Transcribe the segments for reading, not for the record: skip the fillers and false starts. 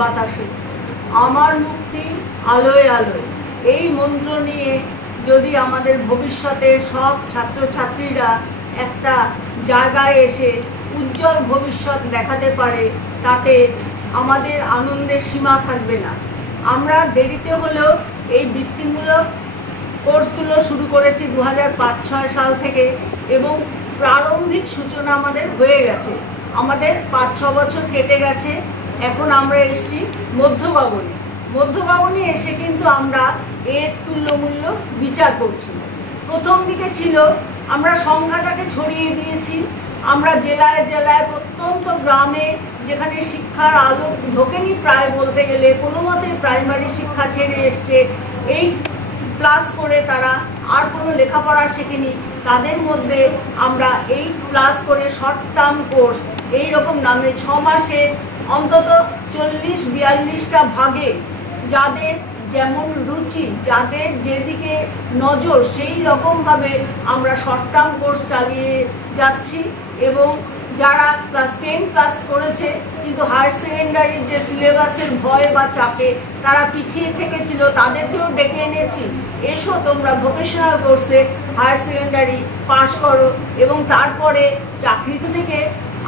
বাতাসে। আমার মুক্তি আলোয় আলোয়, এই মন্ত্র নিয়ে যদি আমাদের ভবিষ্যতে সব ছাত্রছাত্রীরা একটা জায়গায় এসে উজ্জ্বল ভবিষ্যৎ দেখাতে পারে, তাতে আমাদের আনন্দের সীমা থাকবে না। আমরা দেরিতে হলেও এই বৃত্তিমূলক কোর্সগুলো শুরু করেছি 2005-06 সাল থেকে, এবং প্রারম্ভিক সূচনা আমাদের হয়ে গেছে। আমাদের 5-6 বছর কেটে গেছে। এখন আমরা এসেছি মধ্যগগনে এসে কিন্তু আমরা এর তুল্যমূল্য বিচার করছি। প্রথম দিকে ছিল আমরা সংখ্যাটাকে ছড়িয়ে দিয়েছি, আমরা জেলায় জেলায় প্রত্যন্ত গ্রামে যেখানে শিক্ষার আলো ঢোকেনি প্রায় বলতে গেলে, কোনো মতে প্রাইমারি শিক্ষা ছেড়ে এসছে, এই ক্লাস করে তারা আর কোনো লেখাপড়া শেখেনি, তাদের মধ্যে আমরা এই ক্লাস করে শর্ট টার্ম কোর্স এই রকম নামে 6 মাসে অন্তত 40-42টা ভাগে যাদের যেমন রুচি, যাদের যেদিকে নজর, সেই রকমভাবে আমরা শর্ট টার্ম কোর্স চালিয়ে যাচ্ছি। এবং যারা ক্লাস 10 ক্লাস করেছে কিন্তু হায়ার সেকেন্ডারির যে সিলেবাসের ভয় বা চাপে তারা পিছিয়ে থেকেছিল, তাদেরকেও ডেকে এনেছি, এসো তোমরা ভোকেশনাল কোর্সে হায়ার সেকেন্ডারি পাশ করো। এবং তারপরে চাকরি থেকে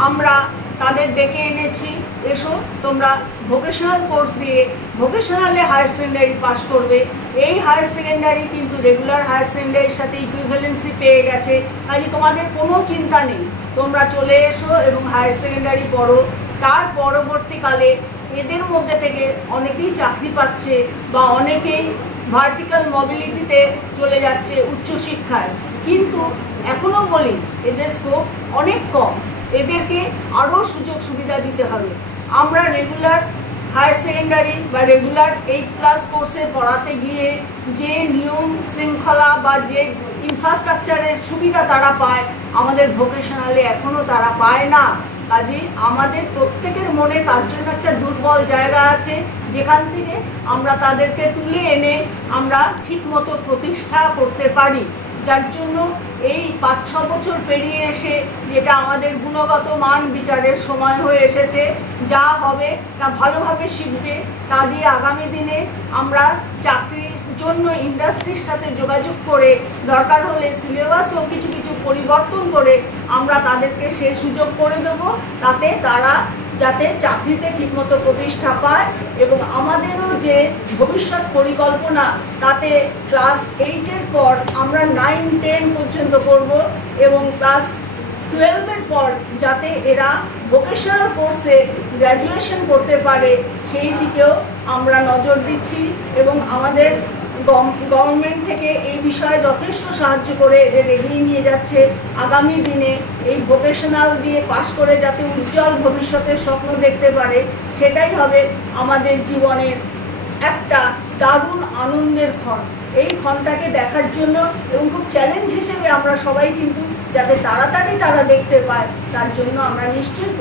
আমরা তাদের ডেকে এনেছি, এসো তোমরা ভোকেশনাল কোর্স দিয়ে ভোকেশনালে হায়ার সেকেন্ডারি পাশ করবে। এই হায়ার সেকেন্ডারি কিন্তু রেগুলার হায়ার সেকেন্ডারির সাথে ইকুইভ্যালেন্সি পেয়ে গেছে, কাজে তোমাদের কোনো চিন্তা নেই, তোমরা চলে এসো এবং হায়ার সেকেন্ডারি পড়ো। তার পরবর্তীকালে এদের মধ্যে থেকে অনেকেই চাকরি পাচ্ছে বা অনেকেই ভার্টিক্যাল মোবিলিটিতে চলে যাচ্ছে উচ্চশিক্ষায়, কিন্তু এখনও বলি এদের স্কোপ অনেক কম, এদেরকে আরও সুযোগ সুবিধা দিতে হবে। আমরা রেগুলার হায়ার সেকেন্ডারি বা রেগুলার 8 ক্লাস কোর্সে পড়াতে গিয়ে যে নিয়ম শৃঙ্খলা বা যে ইনফ্রাস্ট্রাকচারের সুবিধা তারা পায়, আমাদের ভোকেশনালে এখনও তারা পায় না। কাজেই আমাদের প্রত্যেকের মনে তার জন্য একটা দুর্বল জায়গা আছে, যেখান থেকে আমরা তাদেরকে তুলে এনে আমরা ঠিকমতো প্রতিষ্ঠা করতে পারি। যার জন্য এই 5-6 বছর পেরিয়ে এসে যেটা আমাদের গুণগত মান বিচারের সময় হয়ে এসেছে, যা হবে তা ভালোভাবে শিখবে, তা দিয়ে আগামী দিনে আমরা চাকরির জন্য ইন্ডাস্ট্রির সাথে যোগাযোগ করে দরকার হলে সিলেবাসও কিছু কিছু পরিবর্তন করে আমরা তাদেরকে সে সুযোগ করে দেব, তাতে তারা যাতে চাকরিতে ঠিকমতো প্রতিষ্ঠা পায়। এবং আমাদেরও যে ভবিষ্যৎ পরিকল্পনা, তাতে ক্লাস 8-এর পর আমরা 9-10 পর্যন্ত করব, এবং ক্লাস 12-এর পর যাতে এরা ভোকেশনাল কোর্সে গ্র্যাজুয়েশন করতে পারে, সেই দিকেও আমরা নজর দিচ্ছি। এবং আমাদের গভর্নমেন্ট থেকে এই বিষয়ে যথেষ্ট সাহায্য করে এদের এগিয়ে নিয়ে যাচ্ছে। আগামী দিনে এই ভোকেশনাল দিয়ে পাশ করে যাতে উজ্জ্বল ভবিষ্যতের স্বপ্ন দেখতে পারে, সেটাই হবে আমাদের জীবনের একটা দারুণ আনন্দের ক্ষণ। এই ক্ষণটাকে দেখার জন্য এবং খুব চ্যালেঞ্জ হিসেবে আমরা সবাই কিন্তু যাতে তাড়াতাড়ি তারা দেখতে পায়, তার জন্য আমরা নিশ্চয়ই